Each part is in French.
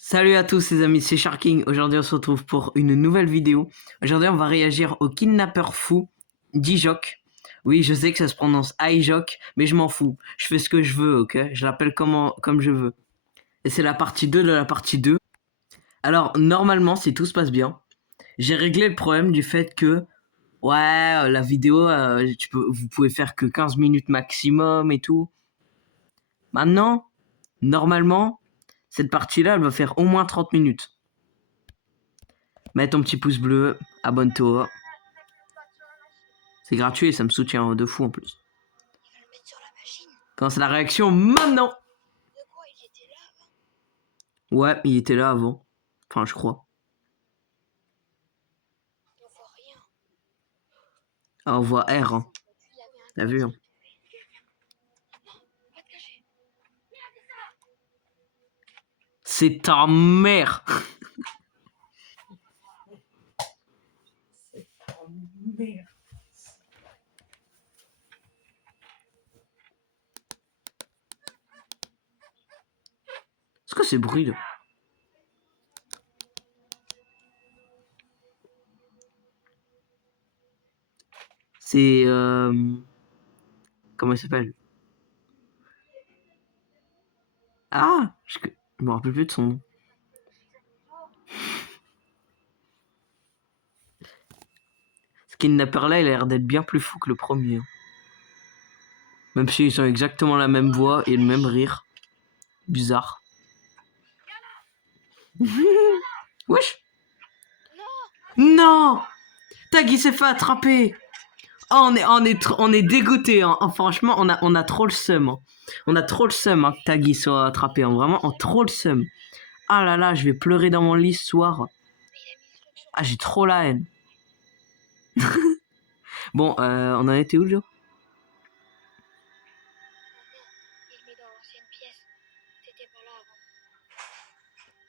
Salut à tous les amis, c'est Sharking. Aujourd'hui on se retrouve pour une nouvelle vidéo. Aujourd'hui on va réagir au kidnappeur fou d'Ijok. Oui, je sais que ça se prononce Ijok, mais je m'en fous. Je fais ce que je veux, ok? Je l'appelle comme je veux. Et c'est la partie 2 de la partie 2. Alors normalement, si tout se passe bien, j'ai réglé le problème du fait que ouais, la vidéo, vous pouvez faire que 15 minutes maximum et tout. Maintenant, normalement, cette partie-là, elle va faire au moins 30 minutes. Mets ton petit pouce bleu, abonne-toi. C'est gratuit et ça me soutient de fou en plus. Commence la réaction maintenant. Ouais, il était là avant. Enfin, je crois. Ah, on voit R. Hein. T'as vu hein. C'est ta mère. C'est ta mère. Est-ce que c'est bruit là? C'est comment il s'appelle? Ah, je me rappelle plus de son nom. Ce kidnapper là, il a l'air d'être bien plus fou que le premier. Même s'ils ont exactement la même voix et le même rire. Bizarre. Wesh. Non. Taggy s'est fait attraper. Oh, on est dégoûté. Hein. Oh, franchement, on a trop le seum. Hein. On a trop le seum hein, que Taggy soit attrapé. Hein. Vraiment, on a trop le seum. Ah là là, je vais pleurer dans mon lit ce soir. Ah, j'ai trop la haine. Bon, on en était où, Joe?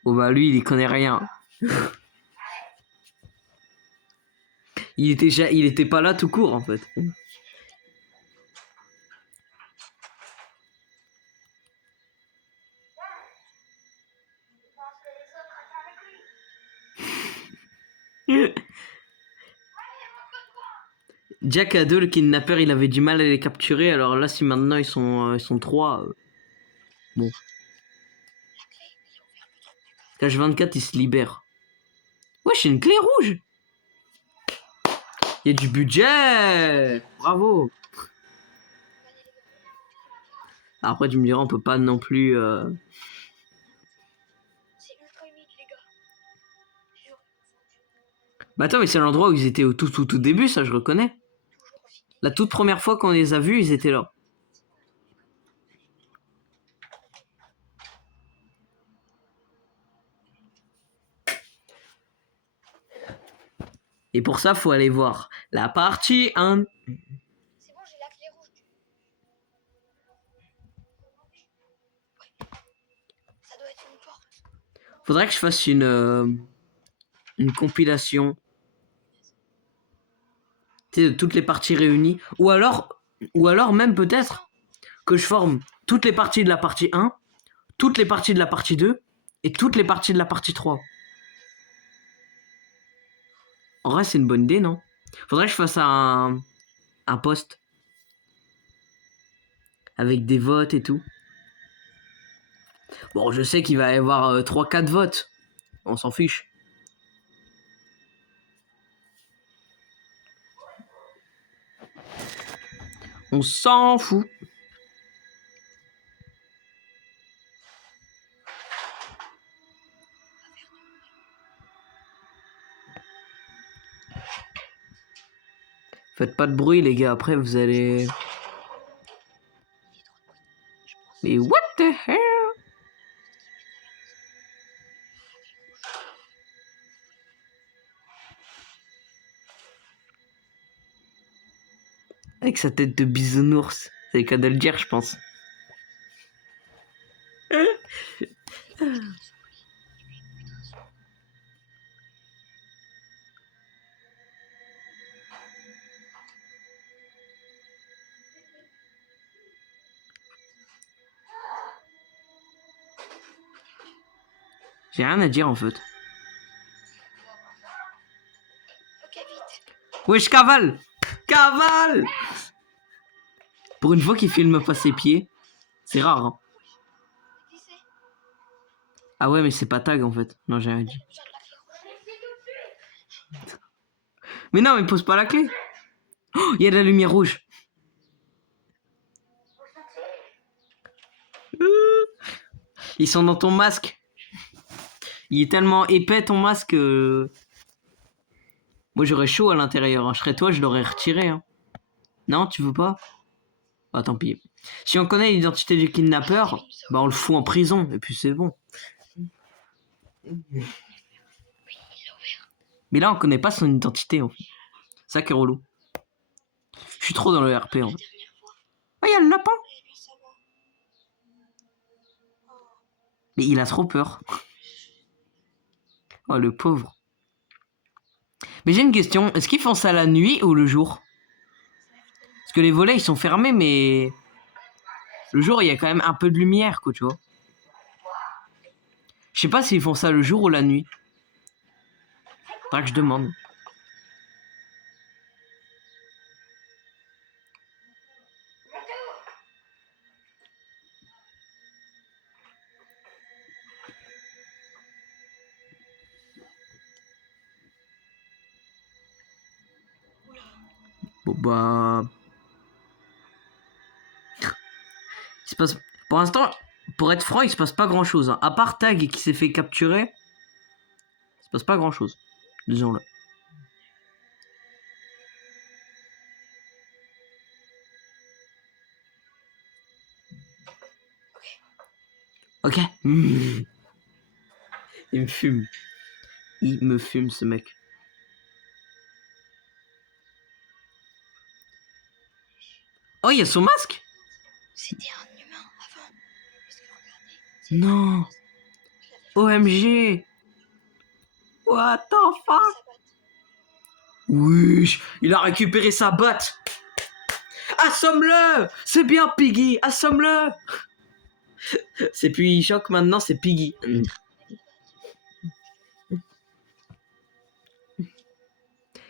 Oh bah lui, il y connaît rien. Il était pas là tout court en fait. Jack à deux, le kidnappeur, il avait du mal à les capturer. Alors là, si maintenant ils sont trois, bon. H24, il se libère. Wesh, c'est une clé rouge. Il y a du budget. Bravo. Après, tu me diras, on peut pas non plus. Bah attends, mais c'est l'endroit où ils étaient au tout début, ça je reconnais. La toute première fois qu'on les a vus, ils étaient là. Et pour ça, faut aller voir la partie 1. C'est bon, j'ai la clé rouge. Ça doit être une porte. Faudrait que je fasse une compilation. Tu sais, de toutes les parties réunies. Ou alors même peut-être que je forme toutes les parties de la partie 1, toutes les parties de la partie 2 et toutes les parties de la partie 3. En vrai, c'est une bonne idée, non? Faudrait que je fasse un post avec des votes et tout. Bon, je sais qu'il va y avoir 3-4 votes. On s'en fiche. On s'en fout. Faites pas de bruit, les gars. Après, vous allez... Mais what the hell? Avec sa tête de bisounours. C'est le cas de le dire, je pense. J'ai rien à dire en fait. Ok, vite. Wesh, cavale! Cavale! Pour une fois qu'il filme pas ses pieds, c'est rare. Hein. Glissez. Ah ouais, mais c'est pas tag en fait. Non, j'ai rien dit. Je viens de la faire. Mais non, mais pose pas la clé. Oh, il y a de la lumière rouge. Ils sont dans ton masque. Il est tellement épais ton masque. Moi j'aurais chaud à l'intérieur. Hein. Je serais toi, je l'aurais retiré. Hein. Non, tu veux pas? Ah, tant pis. Si on connaît l'identité du kidnappeur, bah on le fout en prison et puis c'est bon. Mais là on connaît pas son identité en fait. Ça qui est relou. Je suis trop dans le RP en fait. Oh, il y a le lapin. Eh bien, ça va. Mais il a trop peur. Oh le pauvre. Mais j'ai une question. Est-ce qu'ils font ça la nuit ou le jour? Parce que les volets ils sont fermés mais... Le jour il y a quand même un peu de lumière quoi tu vois. Je sais pas s'ils font ça le jour ou la nuit. Faudra que je demande. Bon bah... Il se passe... Pour l'instant, pour être franc, il se passe pas grand chose. Hein. À part Tag qui s'est fait capturer, il se passe pas grand chose. Disons-le. Ok. Mmh. Il me fume. Il me fume ce mec. Oh, il y a son masque. C'était un humain avant. Parce que regardez. Non. OMG. What the fuck. Sa batte. Oui, il a récupéré sa botte. Assomme-le. C'est bien Piggy. Assomme-le. C'est plus Choc maintenant, c'est Piggy.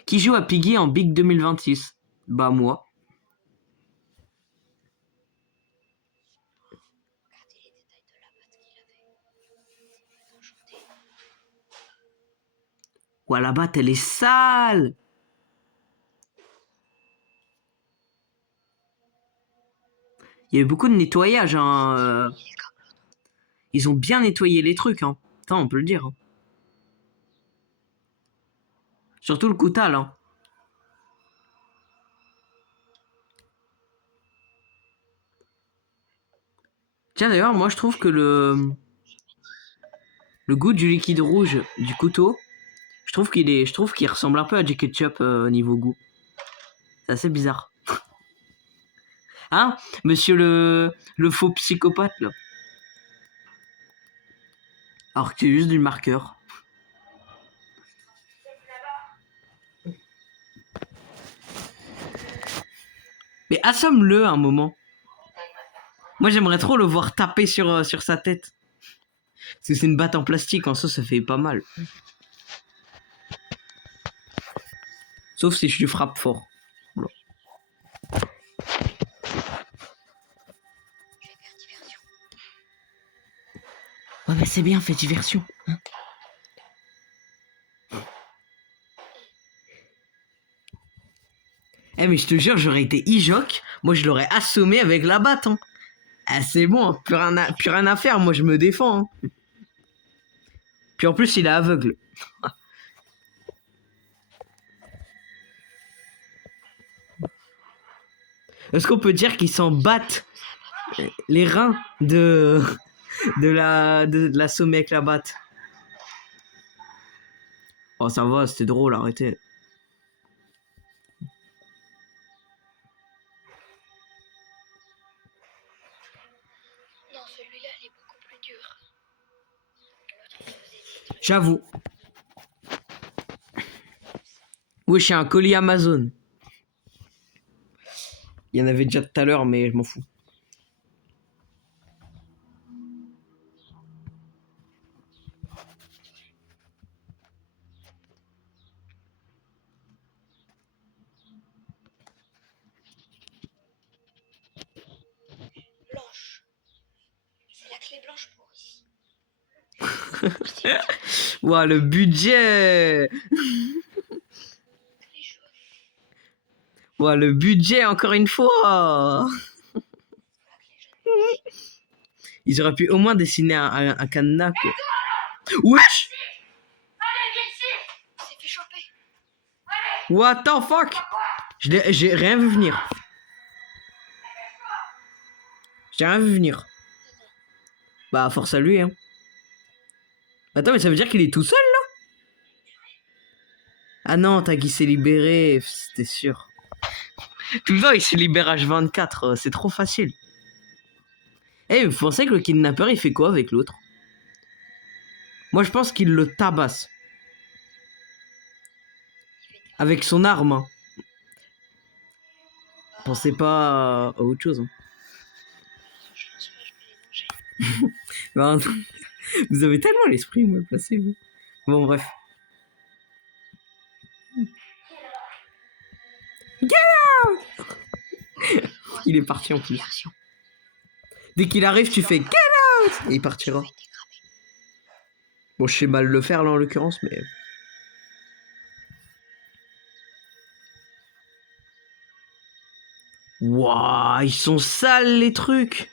Qui joue à Piggy en Big 2026? Bah moi. Regardez les détails de la batte qu'il avait. C'est enchanté. Ouah, la batte, elle est sale. Il y a eu beaucoup de nettoyage. Hein. Ils ont bien nettoyé les trucs. Hein. Ça, on peut le dire. Hein. Surtout le Koutal. Hein. Tiens, d'ailleurs, moi, je trouve que le goût du liquide rouge du couteau, je trouve qu'il ressemble un peu à du ketchup au niveau goût. C'est assez bizarre. Hein, monsieur le faux psychopathe, là. Alors que c'est juste du marqueur. Mais assomme-le un moment. Moi, j'aimerais trop le voir taper sur sa tête. Parce que c'est une batte en plastique, en ça fait pas mal. Sauf si je lui frappe fort. Voilà. Je vais faire diversion. Ouais, bah c'est bien, fait diversion. Hein. Eh, mais je te jure, j'aurais été Ijoc, moi je l'aurais assommé avec la batte. Hein. Ah, c'est bon, hein. Plus rien à faire, moi je me défends. Hein. Puis en plus, il est aveugle. Est-ce qu'on peut dire qu'ils s'en battent les reins de l'assommer avec la batte? Oh, ça va, c'était drôle, arrêtez. Non, celui-là, il est beaucoup plus dur. L'autre, il faisait des... J'avoue. Oui, je suis un colis Amazon. Il y en avait déjà tout à l'heure, mais je m'en fous. les blanches pourries. Ouah, le budget. Les jaunes. Ouah, le budget, encore une fois. Ils auraient pu au moins dessiner un cadenas, quoi. Wesh! Il s'est fait choper. What the fuck? J'ai rien vu venir. J'ai rien vu venir. Bah, force à lui, hein. Attends, mais ça veut dire qu'il est tout seul, là? Ah non, Taggy s'est libéré, c'était sûr. Tout le temps, il se libère H24, c'est trop facile. Eh, vous pensez que le kidnappeur, il fait quoi avec l'autre? Moi, je pense qu'il le tabasse. Avec son arme. Hein. Pensez pas à autre chose. Hein. Ben, vous avez tellement l'esprit mal placé, vous. Bon, bref. Get out! Il est parti en plus. Dès qu'il arrive, tu fais get out! Et il partira. Bon, je sais mal le faire là en l'occurrence, mais. Waouh, ils sont sales les trucs!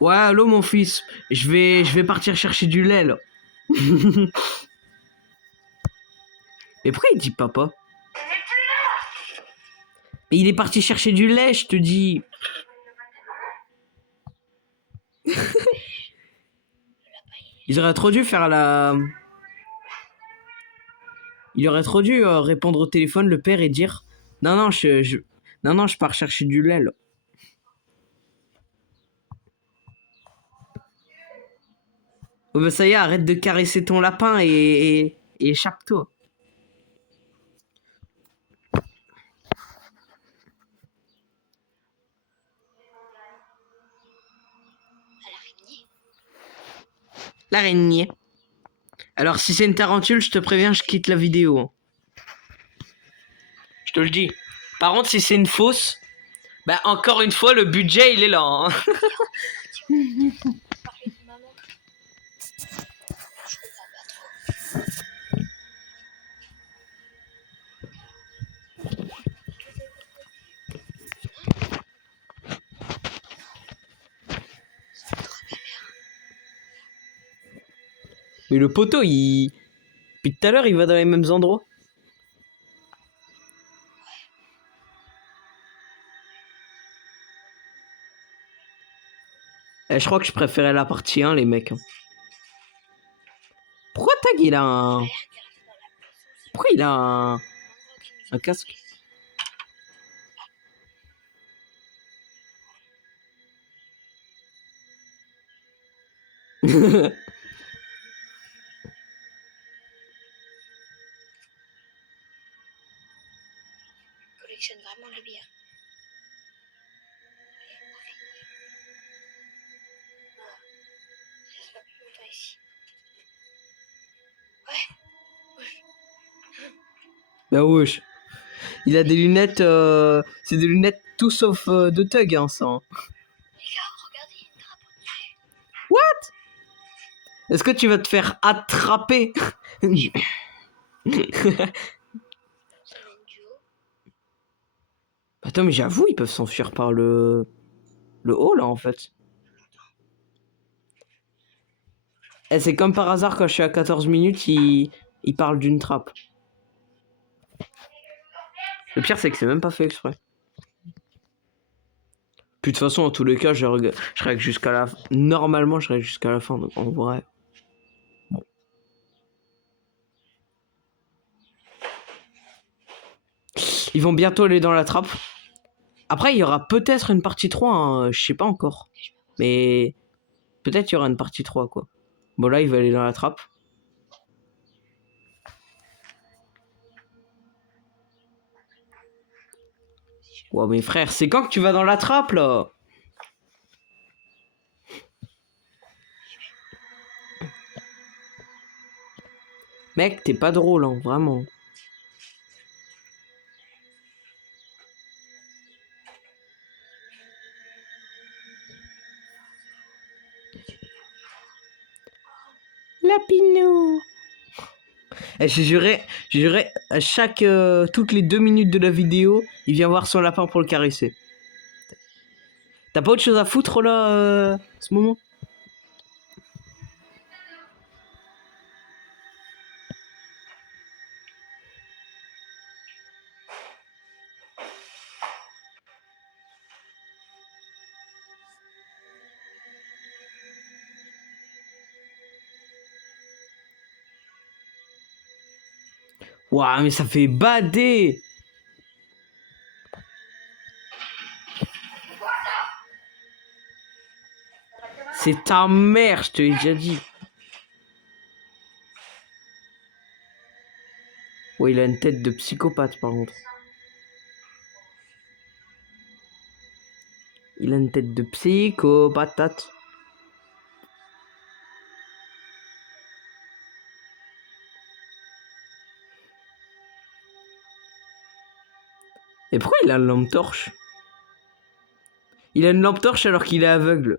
Ouais, allô mon fils, je vais partir chercher du lait là. Mais pourquoi il dit papa? Mais il est parti chercher du lait, je te dis. Ils auraient trop dû faire la... Il aurait trop dû répondre au téléphone, le père, et dire non, non, non, non, je pars chercher du lait là. Oh bah ça y est, arrête de caresser ton lapin et échappe-toi. L'araignée. Alors si c'est une tarentule, je te préviens, je quitte la vidéo. Hein. Je te le dis. Par contre, si c'est une fausse, bah encore une fois, le budget, il est là. Hein. Mais le poteau, il... Depuis tout à l'heure, il va dans les mêmes endroits. Je crois que je préférais la partie 1, les mecs. Pourquoi Tag, il a un... Pourquoi il a un casque? Collectionne vraiment les bières. Je reste pas plus longtemps ici. Ouais. Bah wesh. Il a des lunettes, c'est des lunettes tout sauf de Tug, hein, ça. Hein. Les gars, regardez, il y a une trappe au-dessus. What? Est-ce que tu vas te faire attraper? Ça mène du haut. Attends, mais j'avoue, ils peuvent s'enfuir par le haut, là, en fait. Et c'est comme par hasard, quand je suis à 14 minutes, il parle d'une trappe. Le pire, c'est que c'est même pas fait exprès. Puis de toute façon, en tous les cas, je serai jusqu'à la fin. Normalement, je serai jusqu'à la fin, donc en vrai... Bon. Ils vont bientôt aller dans la trappe. Après, il y aura peut-être une partie 3, hein, je sais pas encore. Mais peut-être il y aura une partie 3, quoi. Bon, là, il va aller dans la trappe. Wow, mais frère, c'est quand que tu vas dans la trappe, là? Mec, t'es pas drôle, hein, vraiment. Lapinou. Et j'ai juré, à chaque, toutes les 2 minutes de la vidéo, il vient voir son lapin pour le caresser. T'as pas autre chose à foutre là, en ce moment? Waouh, mais ça fait bader! C'est ta mère, je te l'ai déjà dit. Ouais, il a une tête de psychopathe par contre. Il a une tête de psychopathe. Et pourquoi il a une lampe torche? Il a une lampe torche alors qu'il est aveugle.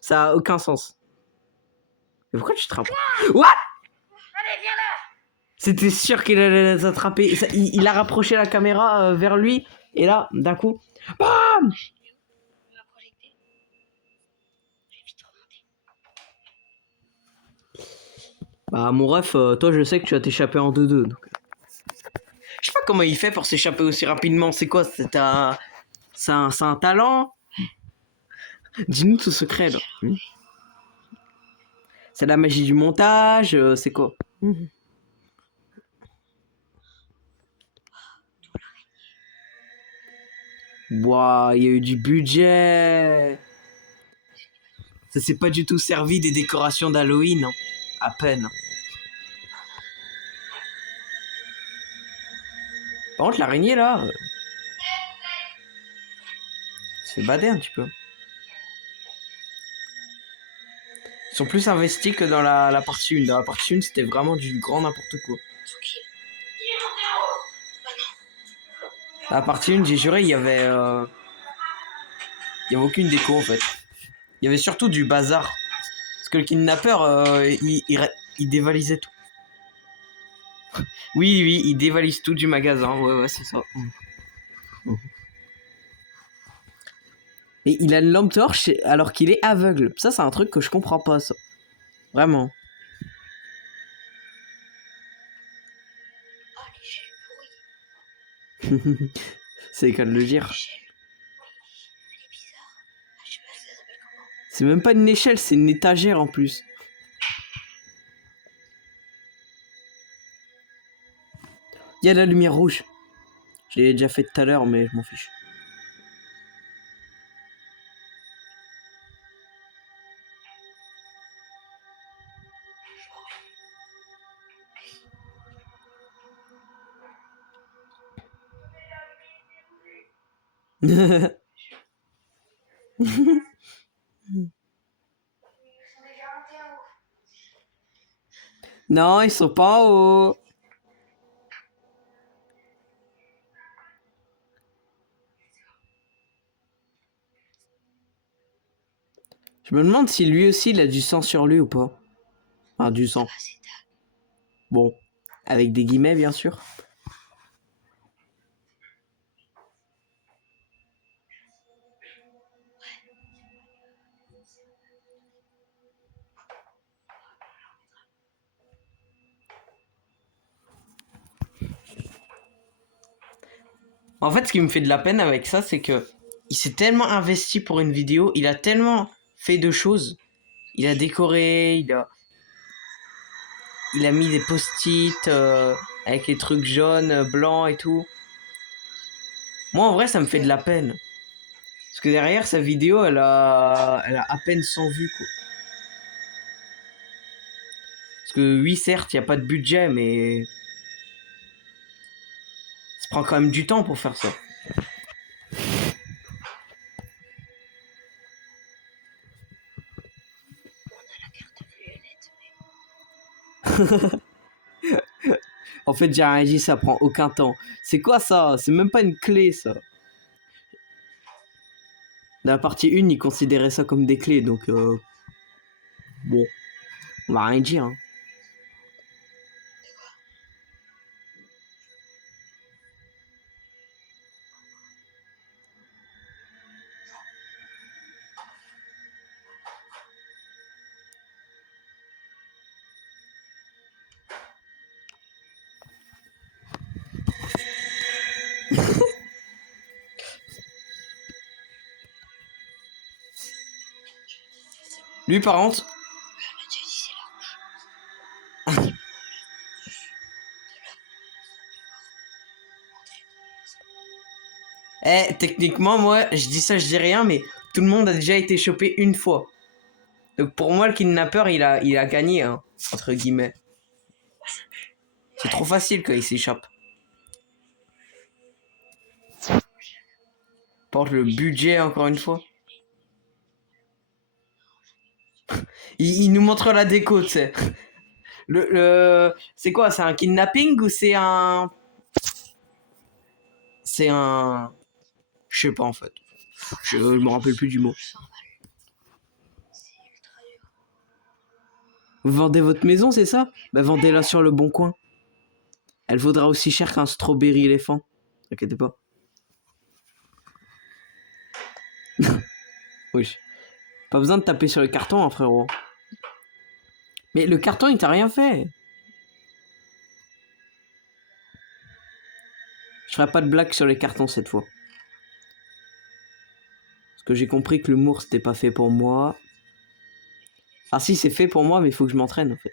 Ça a aucun sens. Mais pourquoi tu te rapproches? What? Allez, viens là! C'était sûr qu'il allait les attraper. Il a rapproché la caméra vers lui. Et là, d'un coup, BAM! On va projecter. Je vais vite remonter. Bah, mon ref, toi, je sais que tu vas t'échapper en 2-2. Donc... Je sais pas comment il fait pour s'échapper aussi rapidement. C'est quoi? C'est un talent? Dis-nous tout secret, là. C'est la magie du montage, c'est quoi? Ouah, il y a eu du budget. Ça s'est pas du tout servi des décorations d'Halloween, hein. À peine. Par contre, l'araignée, là, se fait bader un petit peu. Ils sont plus investis que dans la partie 1. Dans la partie 1, c'était vraiment du grand n'importe quoi. Tranquille. Il est monté en haut! Bah non. Dans la partie 1, j'ai juré, il y avait aucune déco en fait. Il y avait surtout du bazar. Parce que le kidnappeur, il dévalisait tout. Oui, oui, il dévalise tout du magasin. Ouais, ouais, c'est ça. Et il a une lampe torche alors qu'il est aveugle. Ça, c'est un truc que je comprends pas, ça. Vraiment. Oh, l'échelle pourrie. C'est le cas de le dire. L'échelle. Oui, elle est bizarre. Ah, je sais pas, ça s'appelle comment? C'est même pas une échelle, c'est une étagère en plus. Il y a la lumière rouge. Je l'ai déjà fait tout à l'heure, mais je m'en fiche. Non, ils sont pas en haut. Je me demande si lui aussi il a du sang sur lui ou pas. Ah, du sang. Ah, c'est dingue. Bon, avec des guillemets bien sûr. En fait, ce qui me fait de la peine avec ça, c'est que il s'est tellement investi pour une vidéo, il a tellement fait de choses. Il a décoré, il a mis des post-it avec les trucs jaunes, blancs et tout. Moi, en vrai, ça me fait de la peine. Parce que derrière, sa vidéo, elle a à peine 100 vues, quoi. Parce que oui, certes, il n'y a pas de budget, mais ça prend quand même du temps pour faire ça. On a la carte violette, mais En fait, j'ai rien dit, ça prend aucun temps. C'est quoi ça? C'est même pas une clé, ça. Dans la partie 1, ils considéraient ça comme des clés, donc bon, on va rien dire. Hein. Lui, par contre, On a déjà dit, c'est la roche. techniquement, moi, je dis ça, je dis rien, mais tout le monde a déjà été chopé une fois. Donc pour moi, le kidnappeur, il a gagné, hein, entre guillemets. C'est trop facile quand il s'échappe. Porte le budget, encore une fois. Il nous montre la déco, tu sais. C'est quoi? C'est un kidnapping ou c'est un... C'est un... Je sais pas, en fait. Je me rappelle plus du mot. 100 balles. C'est ultra dur. Vous vendez votre maison, c'est ça? Bah vendez-la sur le bon coin. Elle vaudra aussi cher qu'un strawberry éléphant. T'inquiète pas. Oui. Pas besoin de taper sur le carton, hein, frérot. Mais le carton, il t'a rien fait. Je ferai pas de blague sur les cartons cette fois. Parce que j'ai compris que l'humour, c'était pas fait pour moi. Ah si, c'est fait pour moi, mais il faut que je m'entraîne, en fait.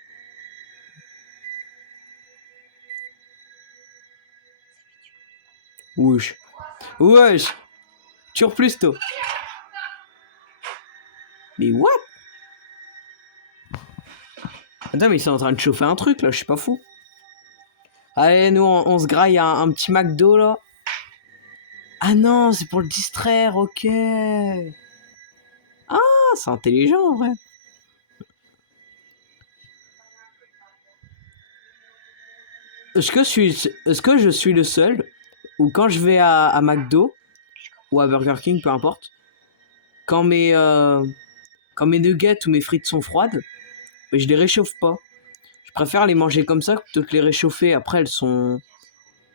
Wesh. Wesh. Toujours plus tôt. Mais what? Attends, mais ils sont en train de chauffer un truc, là, je suis pas fou. Allez, nous, on se graille un petit McDo, là. Ah non, c'est pour le distraire, ok. Ah, c'est intelligent, en vrai. Est-ce que je suis le seul, ou quand je vais à McDo, ou à Burger King, peu importe, quand quand mes nuggets ou mes frites sont froides, mais je les réchauffe pas. Je préfère les manger comme ça plutôt que les réchauffer. Après, elles sont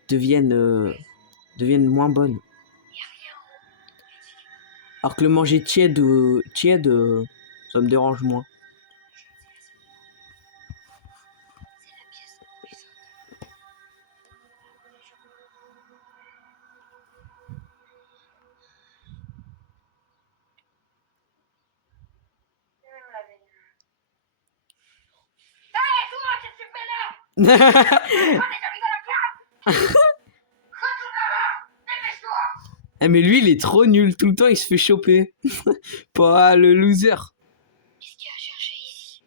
deviennent moins bonnes. Alors que le manger tiède, ça me dérange moins. Eh mais lui il est trop nul, tout le temps il se fait choper. Pas le loser. Qu'est-ce qu'il y a à chercher ici?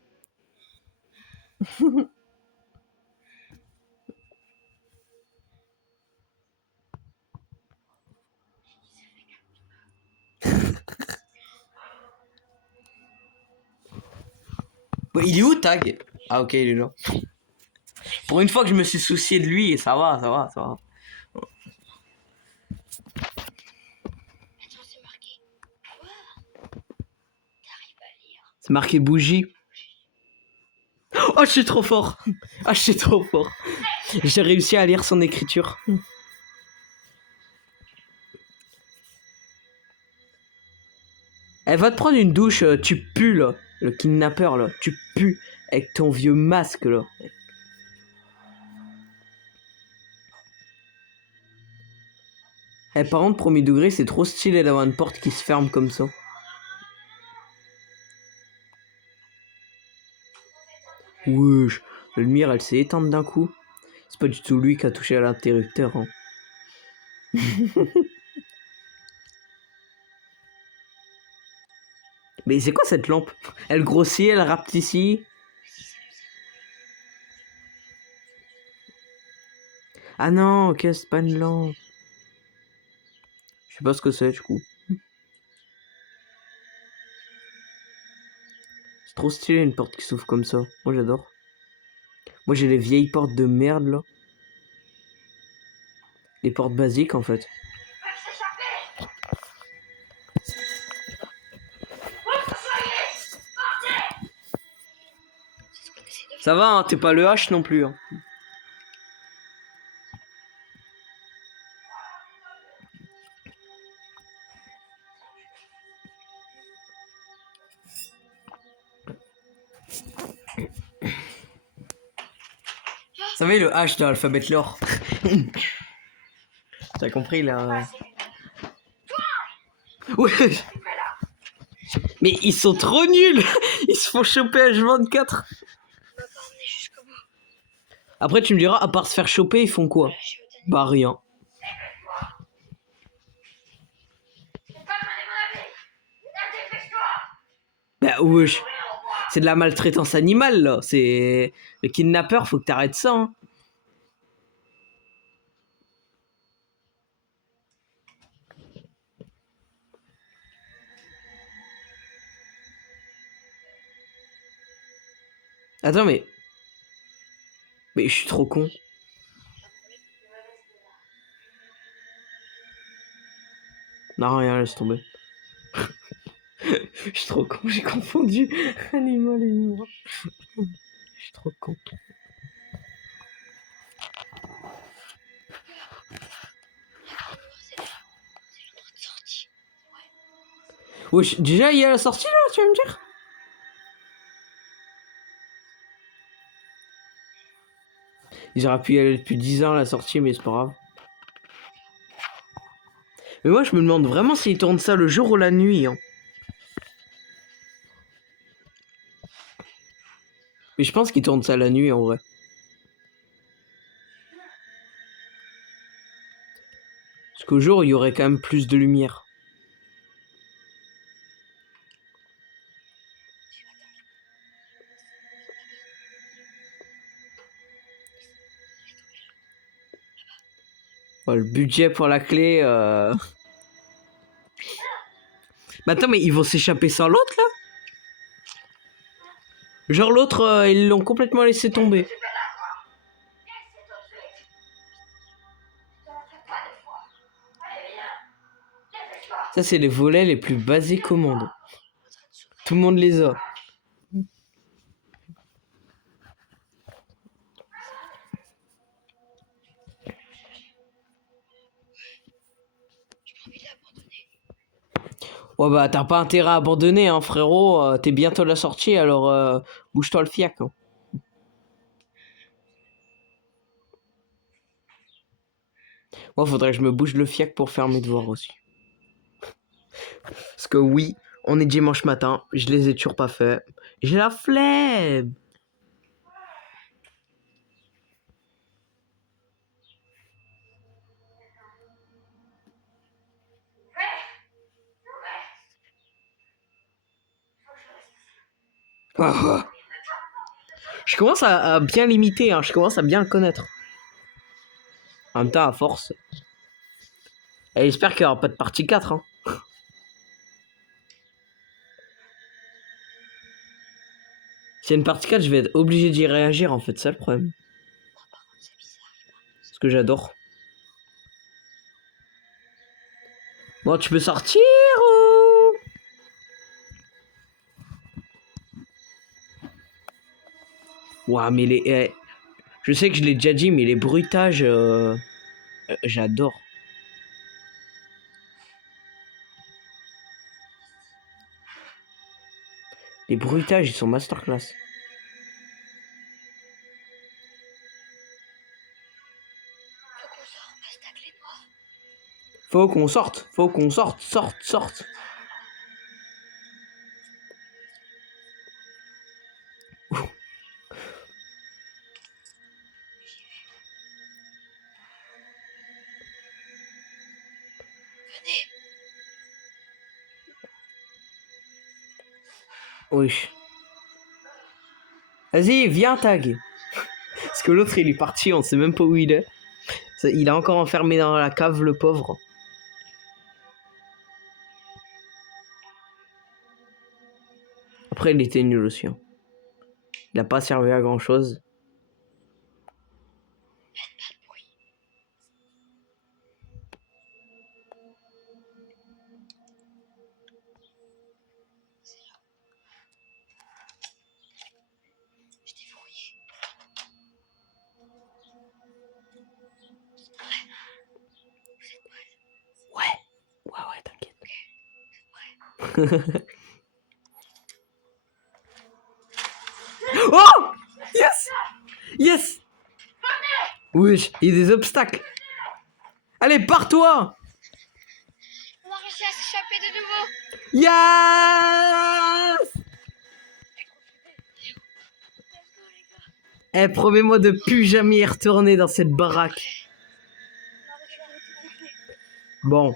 Bon, il est où Tag? Ah ok il est là. Pour une fois que je me suis soucié de lui, ça va, ça va, ça va. Attends, c'est marqué. Quoi? T'arrives à lire? C'est marqué bougie. Oh je suis trop fort. Ah je suis trop fort. J'ai réussi à lire son écriture. Elle va te prendre une douche, tu pues là. Le kidnappeur là, tu pues avec ton vieux masque là. Eh par contre, premier degré, c'est trop stylé d'avoir une porte qui se ferme comme ça. Wesh, la lumière elle s'est éteinte d'un coup. C'est pas du tout lui qui a touché à l'interrupteur. Hein. Mais c'est quoi cette lampe? Elle grossit, elle rapetissit. Ah non, ok, c'est pas une lampe. Je sais pas ce que c'est du coup. C'est trop stylé une porte qui s'ouvre comme ça. Moi j'adore. Moi j'ai les vieilles portes de merde là. Les portes basiques en fait. C'est ce qu'on essaie de faire. Ça va, hein, t'es pas le H non plus. Hein. Vous savez le H dans l'alphabet l'or. T'as compris là? Ouais. Mais ils sont trop nuls. Ils se font choper H24. On va pas emmener jusqu'au bout. Après tu me diras, à part se faire choper, ils font quoi? Là, je suis au dernier. Bah rien. Bah wesh. C'est de la maltraitance animale là. C'est le kidnappeur, faut que t'arrêtes ça. Hein. Attends mais je suis trop con. Non rien, laisse tomber. Je suis trop con, j'ai confondu animal et humain. Je suis trop con. C'est l'autre sortie. Wesh, déjà il y a la sortie là, tu vas me dire? Ils auraient pu y aller depuis 10 ans à la sortie, mais c'est pas grave. Mais moi je me demande vraiment s'ils tournent ça le jour ou la nuit. Hein. Mais je pense qu'ils tournent ça la nuit en vrai. Parce qu'au jour il y aurait quand même plus de lumière. Oh, le budget pour la clé. Mais attends, mais ils vont s'échapper sans l'autre là? Genre l'autre, ils l'ont complètement laissé tomber. Ça, c'est les volets les plus basiques au monde. Tout le monde les a. J'ai pas envie d'abandonner. Ouais, bah, t'as pas intérêt à abandonner, hein, frérot. T'es bientôt à la sortie, alors bouge-toi le fiac. Hein. Moi, faudrait que je me bouge le fiac pour faire mes devoirs aussi. Parce que oui, on est dimanche matin, je les ai toujours pas fait. J'ai la flemme. Ah. Je commence à bien limiter, hein, je commence à bien le connaître. En même temps, à force. Et j'espère qu'il n'y aura pas de partie 4. Hein. S'il y a une partie 4, je vais être obligé d'y réagir en fait, c'est ça le problème. Non, par contre, c'est bizarre. Parce que j'adore. Bon, tu peux sortir Ouah, mais les... je sais que je l'ai déjà dit, mais les bruitages... j'adore. Les bruitages, ils sont masterclass. Faut qu'on sorte, on passe ta clé noire. Faut qu'on sorte, sorte. Venez. Oui. Vas-y, viens, tag. Parce que l'autre, il est parti, on sait même pas où il est. Il est encore enfermé dans la cave, le pauvre. Après, il était nul aussi. Hein. Il a pas servi à grand chose. Faites pas de bruit. Oh! Yes! Yes! Oui, il y a des obstacles. Allez, pars-toi! On a réussi à s'échapper de nouveau. Yes! Let's go, les gars. Promets-moi de plus jamais y retourner dans cette baraque. On a réussi à arrêter. Bon,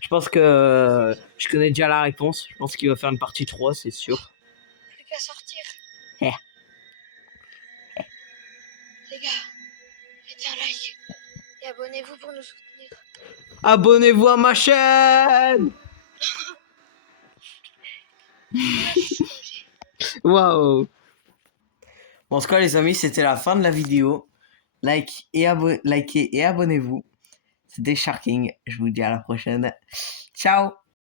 je pense que je connais déjà la réponse. Je pense qu'il va faire une partie 3, c'est sûr. Plus qu'à sortir. Eh. Les gars, mettez un like et abonnez-vous pour nous soutenir. Abonnez-vous à ma chaîne! Waouh! Bon, en tout cas, les amis, c'était la fin de la vidéo. Likez et abonnez-vous. C'était Sharking. Je vous dis à la prochaine. Ciao!